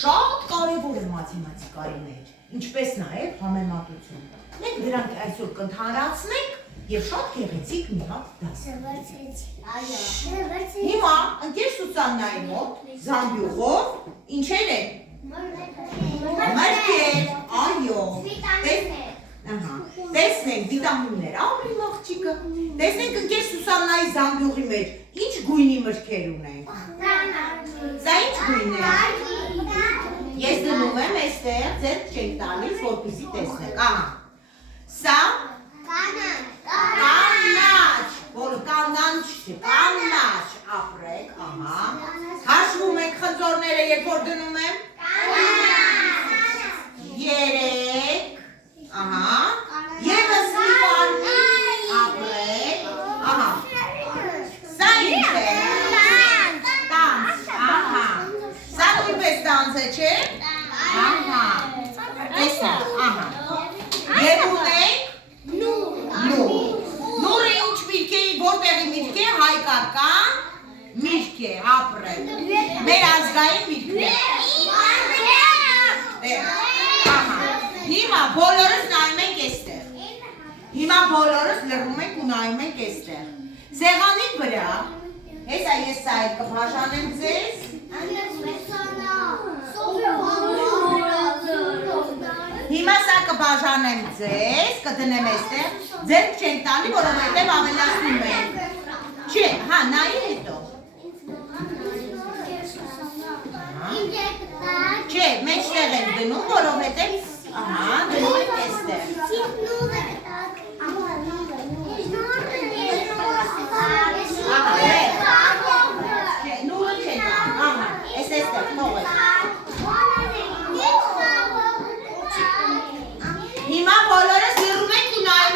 շատ կարևոր է մաթեմատիկայի մեջ, ինչպես նաև համեմատություն։ Մենք դրանք այսօր կընդհանրացնենք և շատ գեղեցիկ մի հատ դաս։ Հիմա ընկեր Սուսաննայի մոտ զամբյուղով ինչեր են։ Մրգեր, այո։ Տեսնենք վիտամիններ, ապրի աղջիկը։ Տեսնենք ընկեր Սուսաննայի զամբյուղի մեջ ինչ գույնի մրգեր ունենք։ Սա ինչ գույն է։ Ես դնում եմ այստեղ, ձեռք չենք տալիս, որպեսզի տեսնեք։ Ահա։ Սա կանաչ, որ կանանչ չէ, կանաչ ապրեք, ահա։ Հաշվում եք խնձորները, երբ որ դնում եմ։ 3, ահա։ Եվս մի բանի ապրեք, ահա։ Սա ինչ է։ Տանց, ահա։ Սա նույնպես տանց է, չէ։ Ահա։ Տեսնեք, ահա։ Եվ ունենք նուրը ինչ միրգ է, որտեղի միրգ է, հայկական միրգ է, ապրեք։ Մեր ազգային միրգն է։ Հիմա բոլորս նայում ենք էստեղ։ Հիմա բոլորս լռում ենք ու նայում ենք էստեղ։ Սեղանի վրա, հեսա ես սա էլ կբաժանեմ ձեզ։ Հիմա սա կբաժանեմ ձեզ, կդնեմ էստեղ, ձերք չենք տալի, որովհետև ավելացնում ենք։ Չէ, հա, նայի հետո։ Չէ, մեջտեղ ենք դնում, որովհետև, ահա, դնում ենք էստեղ։ Չէ, նուրը չեն տան, ահա, էս էստեղ, թողեք։ Հիմա բոլորս